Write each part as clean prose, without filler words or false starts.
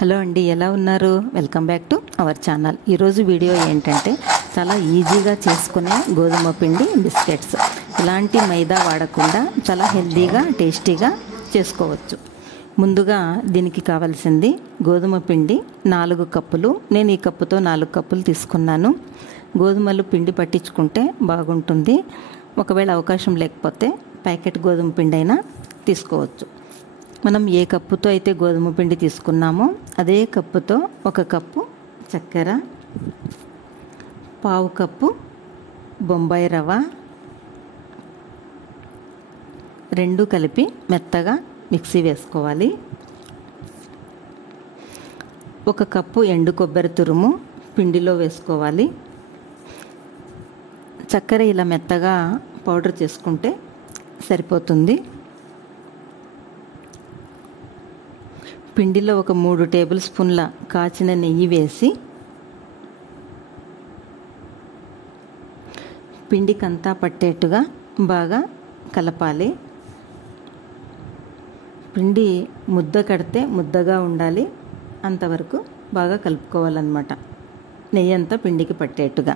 Hello అండి, ఎలా ఉన్నారు? Welcome back to our channel. ఈరోజు వీడియో ఏంటంటే చాలా ఈజీగా చేసుకునే గోధుమ పిండి బిస్కెట్స్. ఇలాంటి మైదా వాడకుండా చాలా హెల్తీగా టేస్టీగా చేసుకోవచ్చు. ముందుగా దీనికి కావాల్సింది గోధుమ పిండి 4 కప్పులు. నేను ఈ కప్పుతో 4 కప్పులు తీసుకున్నాను. గోధుమలు పిండి పట్టించుకుంటే బాగుంటుంది. ఒకవేళ అవకాశం లేకపోతే ప్యాకెట్ గోధుమ పిండి అయినా తీసుకోవచ్చు. మనం ఏ కప్పుతో అయితే గోధుమ పిండి తీసుకున్నామో అదే కప్పుతో 1 కప్పు చక్కెర, 1/2 కప్పు బొంబాయి రవ్వ, 2 కలిపి మెత్తగా మిక్సీ వేసుకోవాలి. 1 కప్పు ఎండు కొబ్బరి తురుము పిండిలో వేసుకోవాలి. చక్కెర ఇలా మెత్తగా పౌడర్ చేసుకుంటే సరిపోతుంది. పిండిలో ఒక 3 టేబుల్ స్పూన్ల కాచిన నెయ్యి వేసి పిండికంతా పట్టేట్టుగా బాగా కలపాలి. పిండి ముద్ద కడితే ముద్దగా ఉండాలి, అంతవరకు బాగా కలుపుకోవాలన్నమాట. నెయ్యి అంతా పిండికి పట్టేట్టుగా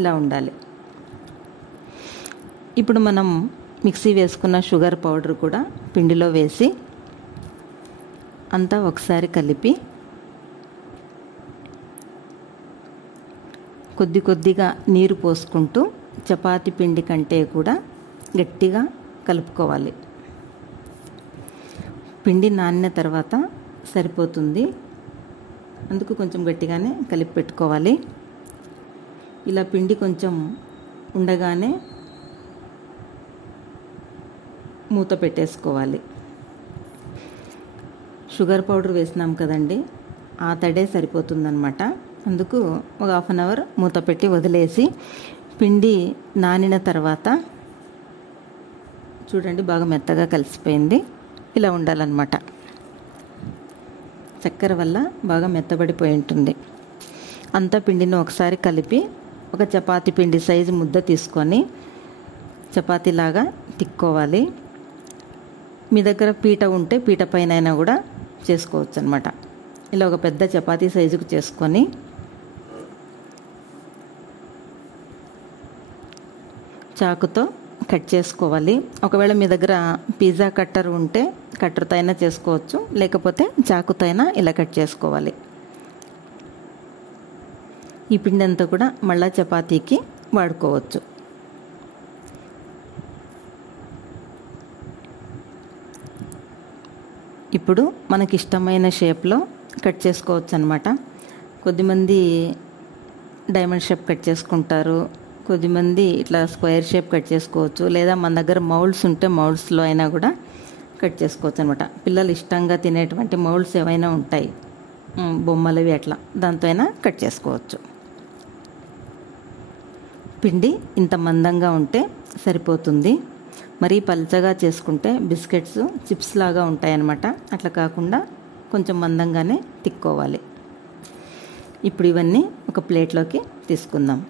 ఇలా ఉండాలి. ఇప్పుడు మనం మిక్సీ వేసుకున్న షుగర్ పౌడర్ కూడా పిండిలో వేసి అంతా ఒకసారి కలిపి కొద్ది కొద్దిగా నీరు పోసుకుంటూ చపాతీ పిండి కంటే కూడా గట్టిగా కలుపుకోవాలి. పిండి నానిన తర్వాత సరిపోతుంది, అందుకు కొంచెం గట్టిగానే కలిపి పెట్టుకోవాలి. ఇలా పిండి కొంచెం ఉండగానే మూత పెట్టేసుకోవాలి. షుగర్ పౌడర్ వేసినాం కదండి, ఆ తడే సరిపోతుందన్నమాట. అందుకు ఒక 1/2 అవర్ మూత పెట్టి వదిలేసి పిండి నానిన తర్వాత చూడండి బాగా మెత్తగా కలిసిపోయింది. ఇలా ఉండాలన్నమాట. చక్కెర వల్ల బాగా మెత్తబడిపోయి ఉంటుంది. అంతా పిండిని ఒకసారి కలిపి ఒక చపాతీ పిండి సైజు ముద్ద తీసుకొని చపాతీలాగా తిక్కోవాలి. మీ దగ్గర పీట ఉంటే పీట పైన అయినా కూడా చేసుకోవచ్చు అన్నమాట. ఇలా ఒక పెద్ద చపాతీ సైజుకు చేసుకొని చాకుతో కట్ చేసుకోవాలి. ఒకవేళ మీ దగ్గర పిజ్జా కట్టర్ ఉంటే కట్టర్తో అయినా చేసుకోవచ్చు, లేకపోతే చాకుతో అయినా ఇలా కట్ చేసుకోవాలి. ఈ పిండి అంతా కూడా మళ్ళా చపాతీకి వాడుకోవచ్చు. ఇప్పుడు మనకి ఇష్టమైన షేప్లో కట్ చేసుకోవచ్చు అన్నమాట. కొద్దిమంది డైమండ్ షేప్ కట్ చేసుకుంటారు, కొద్దిమంది ఇట్లా స్క్వేర్ షేప్ కట్ చేసుకోవచ్చు, లేదా మన దగ్గర మౌల్డ్స్ ఉంటే మౌల్డ్స్లో అయినా కూడా కట్ చేసుకోవచ్చు అనమాట. పిల్లలు ఇష్టంగా తినేటువంటి మౌల్డ్స్ ఏవైనా ఉంటాయి, బొమ్మలవి, అట్లా దాంతో అయినా కట్ చేసుకోవచ్చు. పిండి ఇంత మందంగా ఉంటే సరిపోతుంది. మరీ పల్చగా చేసుకుంటే బిస్కెట్స్ చిప్స్ లాగా ఉంటాయన్నమాట. అట్లా కాకుండా కొంచెం మందంగానే తిక్కోవాలి. ఇప్పుడు ఇవన్నీ ఒక ప్లేట్లోకి తీసుకుందాం.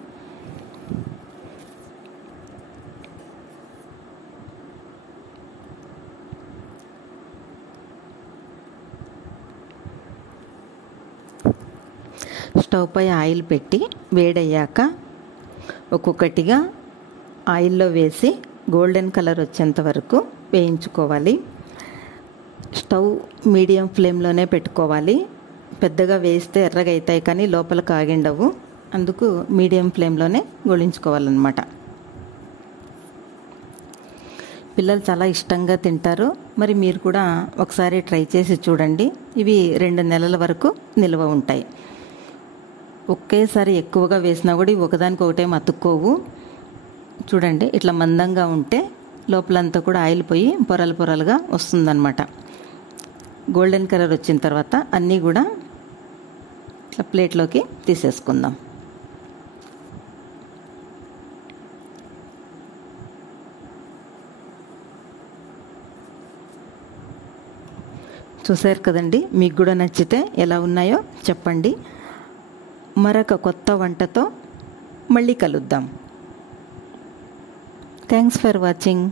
స్టవ్ పై ఆయిల్ పెట్టి వేడయ్యాక ఒక్కొక్కటిగా ఆయిల్లో వేసి గోల్డెన్ కలర్ వచ్చేంత వరకు వేయించుకోవాలి. స్టవ్ మీడియం ఫ్లేమ్లోనే పెట్టుకోవాలి. పెద్దగా వేస్తే ఎర్రగా అవుతాయి కానీ లోపల కాగిండవు, అందుకు మీడియం ఫ్లేమ్లోనే గోలించుకోవాలన్నమాట. పిల్లలు చాలా ఇష్టంగా తింటారు. మరి మీరు కూడా ఒకసారి ట్రై చేసి చూడండి. ఇవి 2 నెలల వరకు నిల్వ ఉంటాయి. ఒకేసారి ఎక్కువగా వేసినా కూడా ఇవి ఒకదానికొకటే అతుక్కోవు. చూడండి ఇట్లా మందంగా ఉంటే లోపలంతా కూడా ఆయిల్ పోయి పొరలు పొరలుగా వస్తుందన్నమాట. గోల్డెన్ కలర్ వచ్చిన తర్వాత అన్నీ కూడా ఇట్లా ప్లేట్లోకి తీసేసుకుందాం. చూసారు కదండి, మీకు కూడా నచ్చితే ఎలా ఉన్నాయో చెప్పండి. మరొక కొత్త వంటతో మళ్ళీ కలుద్దాం. Thanks for watching.